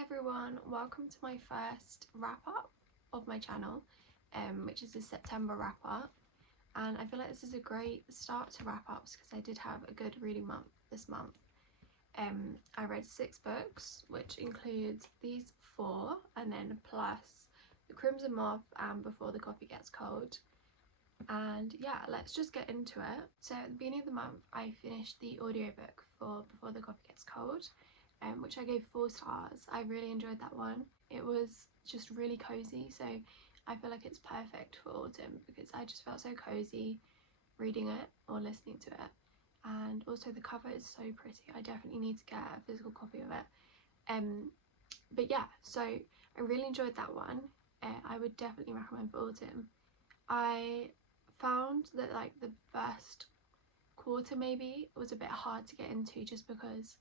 Hi everyone, welcome to my first wrap up of my channel, which is the September wrap up, and I feel like this is a great start to wrap ups because I did have a good reading month this month. I read 6 books, which includes these 4 and then plus The Crimson Moth and Before the Coffee Gets Cold. And yeah, let's just get into it. So at the beginning of the month I finished the audiobook for Before the Coffee Gets Cold, which I gave 4 stars. I really enjoyed that one. It was just really cozy, so I feel like it's perfect for autumn because I just felt so cozy reading it or listening to it. And also the cover is so pretty. I definitely need to get a physical copy of it. But yeah, so I really enjoyed that one. I would definitely recommend for autumn. I found that like the first quarter maybe was a bit hard to get into just because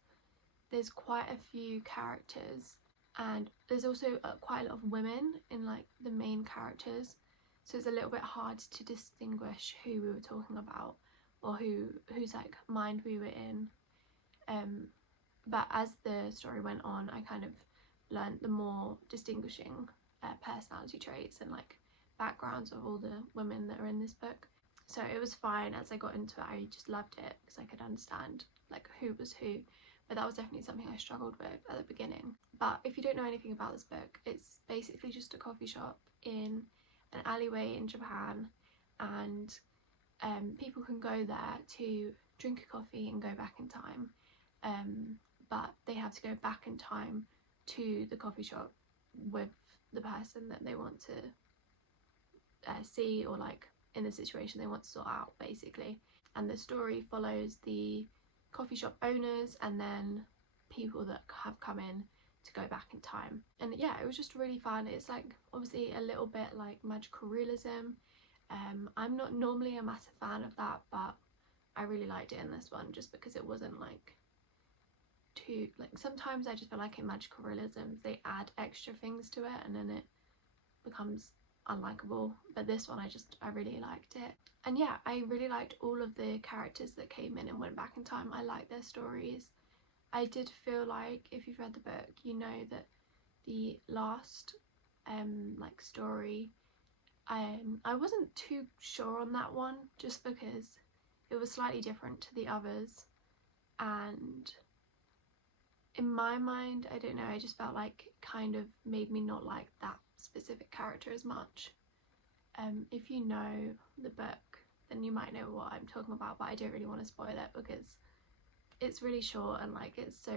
there's quite a few characters and there's also quite a lot of women in like the main characters, so it's a little bit hard to distinguish who we were talking about or whose like mind we were in. But as the story went on I kind of learned the more distinguishing personality traits and like backgrounds of all the women that are in this book. So it was fine. As I got into it I just loved it because I could understand like who was who. But that was definitely something I struggled with at the beginning. But if you don't know anything about this book, it's basically just a coffee shop in an alleyway in Japan, and people can go there to drink a coffee and go back in time, but they have to go back in time to the coffee shop with the person that they want to see, or like in the situation they want to sort out basically. And the story follows the coffee shop owners and then people that have come in to go back in time. And yeah, it was just really fun. It's like obviously a little bit like magical realism. I'm not normally a massive fan of that, but I really liked it in this one just because it wasn't like too like, sometimes I just feel like in magical realism they add extra things to it and then it becomes unlikable, but this one I really liked it. And yeah, I really liked all of the characters that came in and went back in time. I liked their stories. I did feel like if you've read the book you know that the last like story, I wasn't too sure on that one just because it was slightly different to the others, and in my mind I don't know, I just felt like it kind of made me not like that specific character as much. If you know the book then you might know what I'm talking about, but I don't really want to spoil it because it's really short and like it's so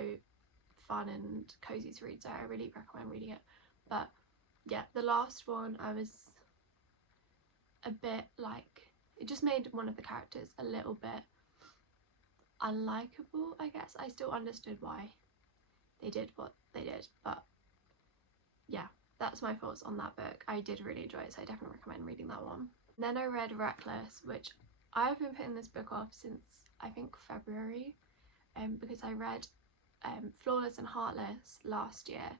fun and cozy to read, so I really recommend reading it. But yeah, the last one I was a bit like, it just made one of the characters a little bit unlikable, I guess. I still understood why they did what they did, but yeah, that's my thoughts on that book. I did really enjoy it, so I definitely recommend reading that one. Then I read Reckless, which I've been putting this book off since I think February, because I read Flawless and Heartless last year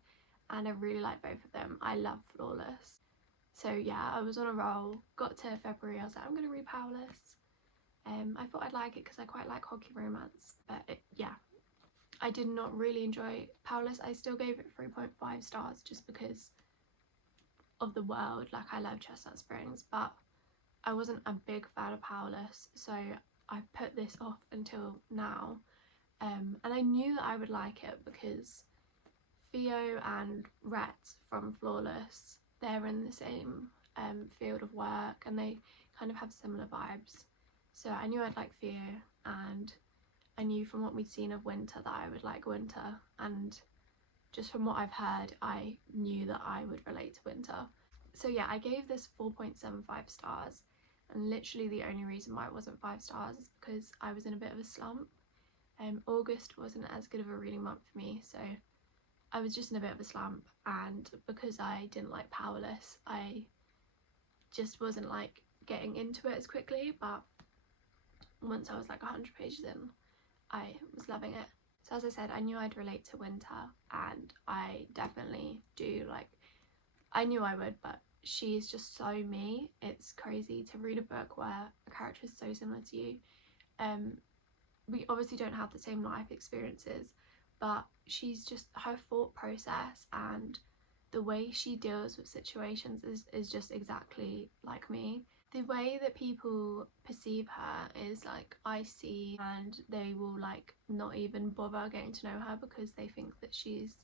and I really like both of them. I love Flawless. So yeah, I was on a roll, got to February, I was like I'm going to read Powerless. I thought I'd like it because I quite like hockey romance, but yeah, I did not really enjoy Powerless. I still gave it 3.5 stars just because of the world. Like I love Chestnut Springs, but I wasn't a big fan of Powerless, so I put this off until now. And I knew that I would like it because Theo and Rhett from Flawless, they're in the same field of work and they kind of have similar vibes. So I knew I'd like Theo, and I knew from what we'd seen of Winter that I would like Winter, and just from what I've heard I knew that I would relate to Winter. So yeah, I gave this 4.75 stars, and literally the only reason why it wasn't 5 stars is because I was in a bit of a slump. August wasn't as good of a reading month for me, so I was just in a bit of a slump, and because I didn't like Powerless I just wasn't like getting into it as quickly, but once I was like 100 pages in I was loving it. So as I said, I knew I'd relate to Winter, and I definitely do. Like I knew I would, but she's just so me. It's crazy to read a book where a character is so similar to you. We obviously don't have the same life experiences, but she's just, her thought process and the way she deals with situations is just exactly like me. The way that people perceive her is like icy, and they will like not even bother getting to know her because they think that she's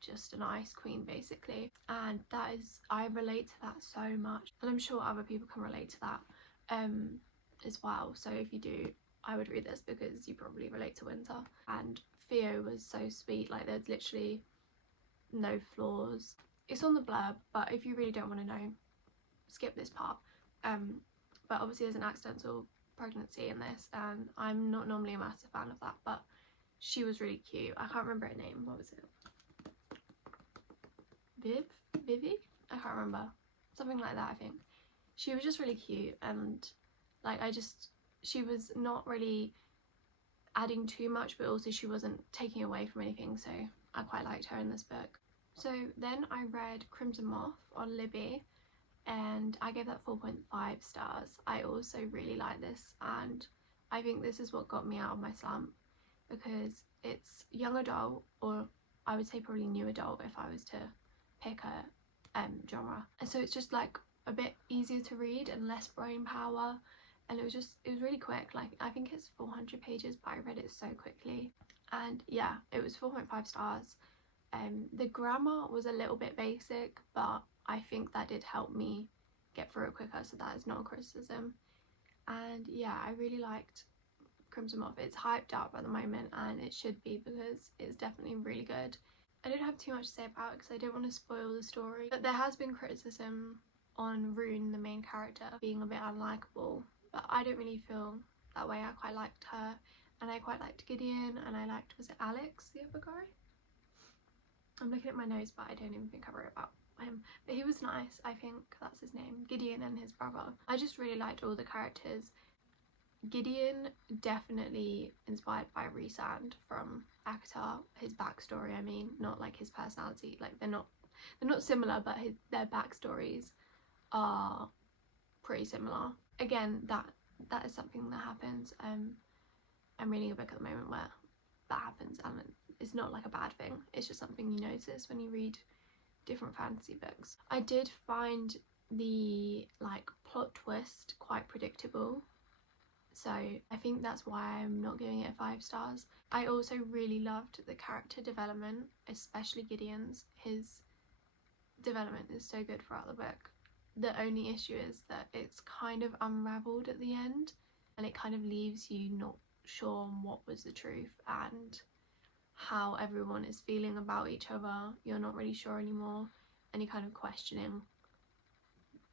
just an ice queen basically. And that is, I relate to that so much, and I'm sure other people can relate to that as well. So if you do, I would read this because you probably relate to Winter. And Theo was so sweet, like there's literally no flaws. It's on the blurb, but if you really don't want to know, skip this part. But obviously there's an accidental pregnancy in this, and I'm not normally a massive fan of that, but she was really cute. I can't remember her name. What was it? Vivi? I can't remember. Something like that, I think. She was just really cute, and like she was not really adding too much, but also she wasn't taking away from anything, so I quite liked her in this book. So then I read Crimson Moth on Libby, and I gave that 4.5 stars. I also really like this, and I think this is what got me out of my slump, because it's young adult, or I would say probably new adult if I was to pick a genre. And so it's just like a bit easier to read and less brain power, and it was really quick. Like I think it's 400 pages, but I read it so quickly. And yeah, it was 4.5 stars. The grammar was a little bit basic, but I think that did help me get through it quicker, so that is not a criticism. And yeah, I really liked Crimson Moth. It's hyped up at the moment, and it should be, because it's definitely really good. I don't have too much to say about it because I don't want to spoil the story, but there has been criticism on Rune, the main character, being a bit unlikable, but I don't really feel that way. I quite liked her, and I quite liked Gideon, and I liked, was it Alex, the other guy? I'm looking at my notes, but I don't even think I wrote about him, but he was nice. I think that's his name, Gideon, and his brother. I just really liked all the characters. Gideon definitely inspired by Rhysand from ACOTAR, his backstory, I mean, not like his personality, like they're not similar, but their backstories are pretty similar. Again, that is something that happens. I'm reading a book at the moment where that happens, and it's not like a bad thing, it's just something you notice when you read different fantasy books. I did find the like plot twist quite predictable, so I think that's why I'm not giving it 5 stars. I also really loved the character development, especially Gideon's. His development is so good throughout the book. The only issue is that it's kind of unravelled at the end, and it kind of leaves you not sure what was the truth and how everyone is feeling about each other. You're not really sure anymore, and you're kind of questioning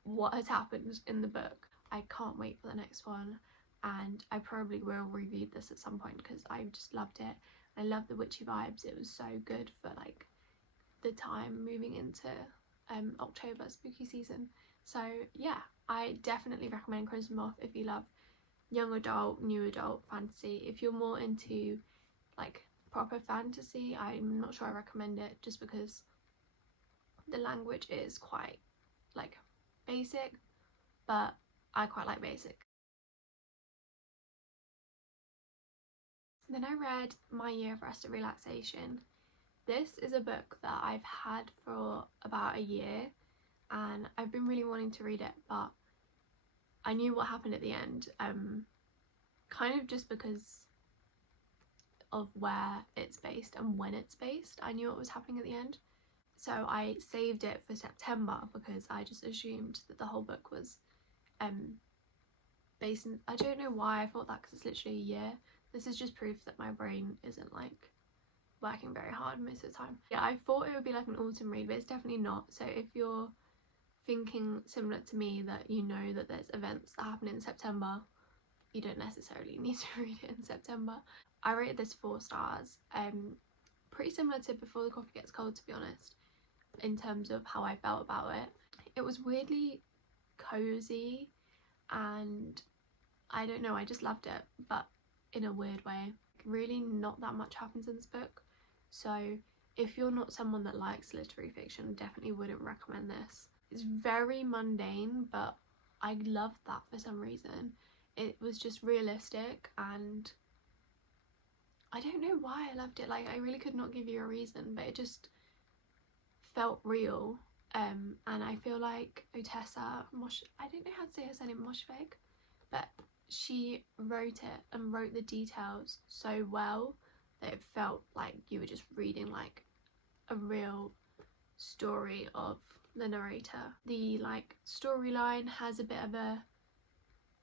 what has happened in the book. I can't wait for the next one, and I probably will reread this at some point because I just loved it. I love the witchy vibes. It was so good for like the time moving into October, spooky season. So yeah, I definitely recommend Crimson Moth if you love young adult, new adult fantasy. If you're more into like proper fantasy, I'm not sure I recommend it, just because the language is quite like basic, but I quite like basic. Then I read My Year of Rest and Relaxation. This is a book that I've had for about a year, and I've been really wanting to read it, but I knew what happened at the end, kind of just because of where it's based and when it's based. I knew what was happening at the end, so I saved it for September because I just assumed that the whole book was based in, I don't know why I thought that, because it's literally a year. This is just proof that my brain isn't like working very hard most of the time. Yeah, I thought it would be like an autumn read, but it's definitely not. So if you're thinking similar to me, that you know that there's events that happen in September, you don't necessarily need to read it in September. I rated this 4 stars. Pretty similar to Before the Coffee Gets Cold, to be honest, in terms of how I felt about it. It was weirdly cozy, and I don't know, I just loved it, but in a weird way. Really not that much happens in this book, so if you're not someone that likes literary fiction, definitely wouldn't recommend this. It's very mundane, but I loved that for some reason. It was just realistic, and I don't know why I loved it. Like, I really could not give you a reason, but it just felt real. And I feel like Otessa Mosh, I don't know how to say her surname, Moshfegh, but she wrote it and wrote the details so well that it felt like you were just reading like a real story of the narrator. The like storyline has a bit of a,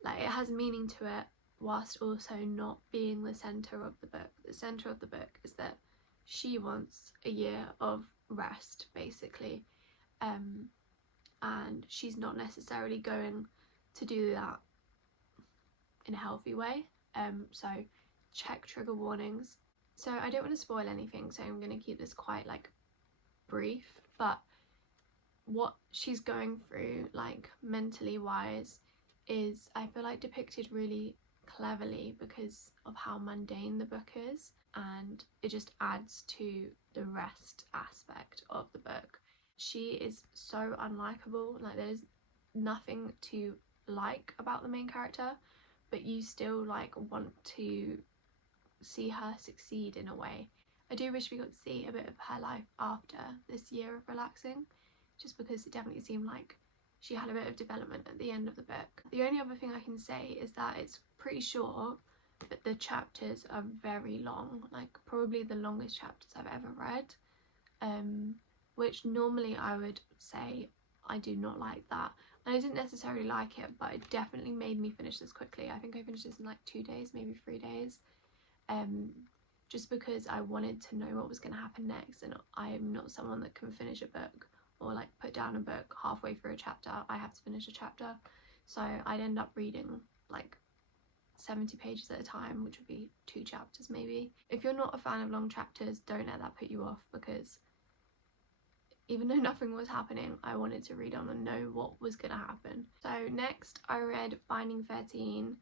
like, it has meaning to it whilst also not being the centre of the book. The centre of the book is that she wants a year of rest, basically, and she's not necessarily going to do that in a healthy way. So check trigger warnings. So I don't want to spoil anything, so I'm going to keep this quite like brief, but what she's going through, like mentally wise, is I feel like depicted really cleverly because of how mundane the book is, and it just adds to the rest aspect of the book. She is so unlikable, like there's nothing to like about the main character, but you still like want to see her succeed in a way. I do wish we got to see a bit of her life after this year of relaxing, just because it definitely seemed like she had a bit of development at the end of the book. The only other thing I can say is that it's pretty short, but the chapters are very long, like probably the longest chapters I've ever read, which normally I would say I do not like that. And I didn't necessarily like it, but it definitely made me finish this quickly. I think I finished this in like 2 days, maybe 3 days, just because I wanted to know what was going to happen next, and I'm not someone that can finish a book or like put down a book halfway through a chapter. I have to finish a chapter, so I'd end up reading like 70 pages at a time, which would be 2 chapters maybe. If you're not a fan of long chapters, don't let that put you off, because even though nothing was happening, I wanted to read on and know what was going to happen. So next I read Finding 13.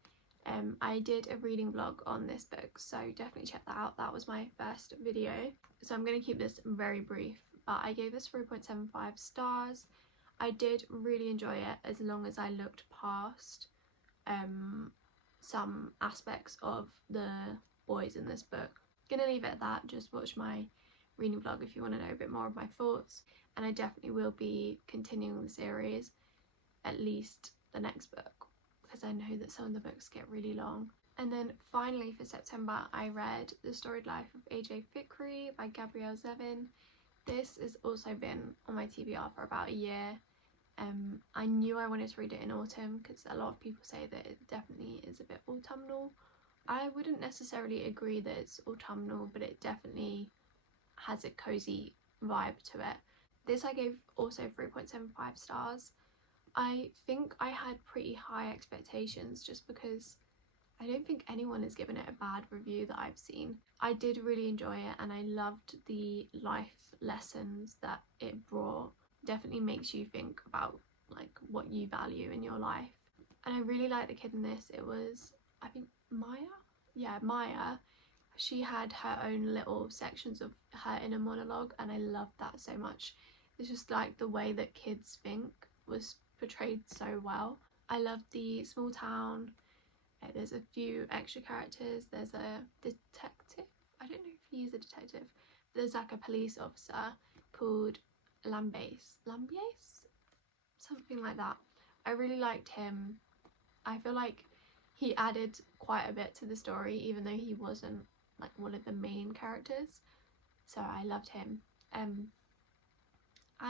I did a reading vlog on this book, so definitely check that out. That was my first video, so I'm going to keep this very brief, but I gave this 3.75 stars. I did really enjoy it as long as I looked past some aspects of the boys in this book. Gonna leave it at that. Just watch my reading vlog if you want to know a bit more of my thoughts, and I definitely will be continuing the series, at least the next book, because I know that some of the books get really long. And then finally for September I read The Storied Life of AJ Fery by Gabrielle Zevin. This has also been on my TBR for about a year. I knew I wanted to read it in autumn because a lot of people say that it definitely is a bit autumnal. I wouldn't necessarily agree that it's autumnal, but it definitely has a cozy vibe to it. This I gave also 3.75 stars. I think I had pretty high expectations just because I don't think anyone has given it a bad review that I've seen. I did really enjoy it, and I loved the life lessons that it brought. Definitely makes you think about like what you value in your life. And I really liked the kid in this. It was, I think, Maya? Yeah, Maya. She had her own little sections of her inner monologue, and I loved that so much. It's just like the way that kids think was portrayed so well. I loved the small town. There's a few extra characters. There's a detective. I don't know if he's a detective. There's like a police officer called Lambiase, something like that. I really liked him. I feel like he added quite a bit to the story, even though he wasn't like one of the main characters, so I loved him. And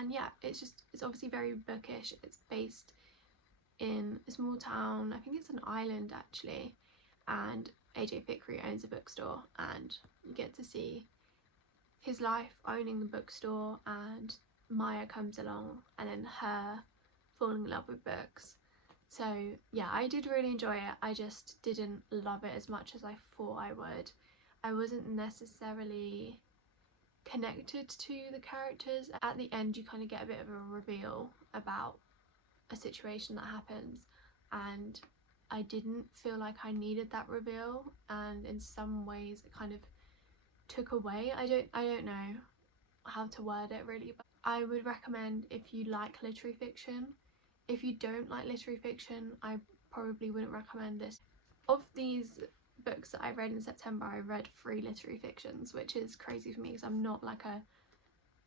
yeah, it's obviously very bookish. It's based in a small town. I think it's an island actually, and AJ Fery owns a bookstore, and you get to see his life owning the bookstore, and Maya comes along, and then her falling in love with books. So yeah, I did really enjoy it. I just didn't love it as much as I thought I would. I wasn't necessarily connected to the characters. At the end you kind of get a bit of a reveal about a situation that happens, and I didn't feel like I needed that reveal, and in some ways it kind of took away. I don't know how to word it really, but I would recommend if you like literary fiction. If you don't like literary fiction, I probably wouldn't recommend this. Of these books that I read in September, I read 3 literary fictions, which is crazy for me because I'm not like a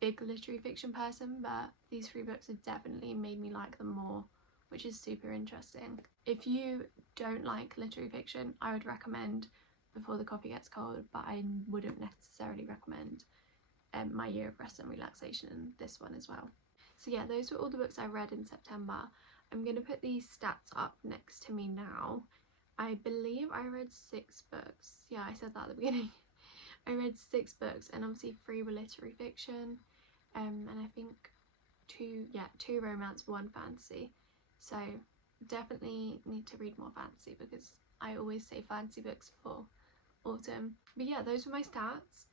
big literary fiction person, but these 3 books have definitely made me like them more, which is super interesting. If you don't like literary fiction, I would recommend Before the Coffee Gets Cold, but I wouldn't necessarily recommend My Year of Rest and Relaxation and this one as well. So yeah, those were all the books I read in September. I'm going to put these stats up next to me now. I believe I read 6 books. Yeah, I said that at the beginning. I read 6 books, and obviously 3 were literary fiction, and I think 2 romance, 1 fantasy. So definitely need to read more fantasy because I always say fantasy books for autumn. But yeah, those were my stats.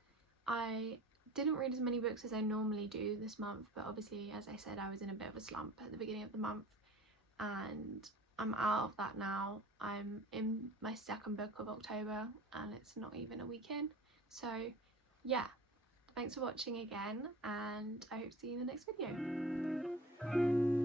I didn't read as many books as I normally do this month, but obviously, as I said, I was in a bit of a slump at the beginning of the month, and I'm out of that now. I'm in my 2nd book of October and it's not even a week in. So yeah, thanks for watching again, and I hope to see you in the next video.